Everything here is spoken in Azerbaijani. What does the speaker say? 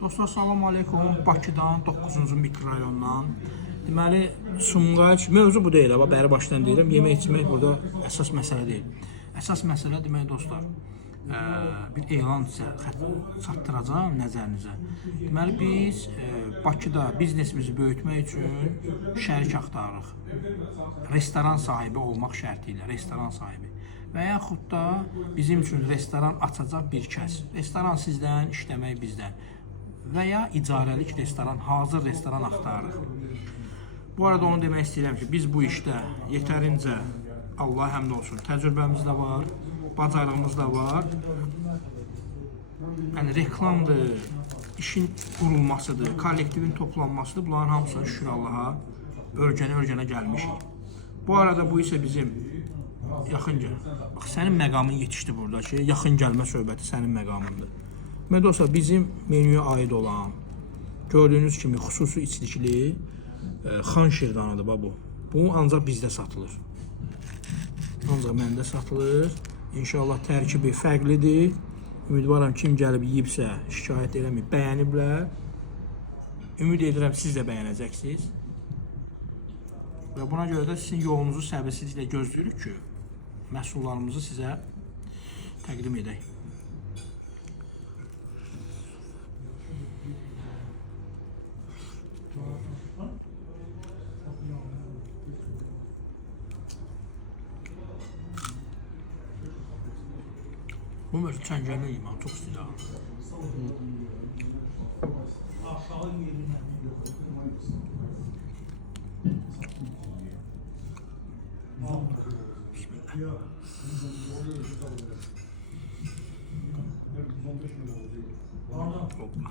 Dostlar, salam aleykum. Bakıdan, 9-cu mikrorayondan. Deməli, Sumqayıt, mövzu bu deyil, bəri başdan deyirəm. Yemək içmək burada əsas məsələ deyil. Əsas məsələ demək dostlar, bir elan çatdıracağım nəzərinizə. Deməli, biz Bakıda biznesimizi böyütmək üçün şərik axtarırıq. Restoran sahibi olmaq şərti ilə, restoran sahibi. Və yaxud da bizim üçün restoran açacaq bir kəs. Restoran sizdən, işləmək bizdən. Və ya icarəlik restoran, hazır restoran axtarırıq. Bu arada onu demək istəyirəm ki, biz bu işdə yetərincə, Allah həmd olsun, təcrübəmiz də var, bacarığımız da var. Yəni, reklamdır, işin qurulmasıdır, kollektivin toplanmasıdır. Bunların hamısına şükür Allaha, örgənə gəlmişik. Bu arada bu isə bizim yaxın gəl. Bax, sənin məqamın yetişdi burada ki, yaxın gəlmə söhbəti sənin məqamındır. Və dostlar, bizim menüyə aid olan, gördüyünüz kimi xüsusi içlikli xan şirdanıdır bu. Bu ancaq bizdə satılır. Ancaq məndə satılır. İnşallah tərkibi fərqlidir. Ümidvaram kim gəlib yiyibsə, şikayət eləməyib, bəyəniblər. Ümid edirəm siz də bəyənəcəksiniz. Və buna görə də sizin yolunuzu səbirsizliklə gözləyirik ki, məhsullarımızı sizə təqdim edək. Bu mesela çəngəli yiyəm, çox istəyirəm. Bismillah. Hopla.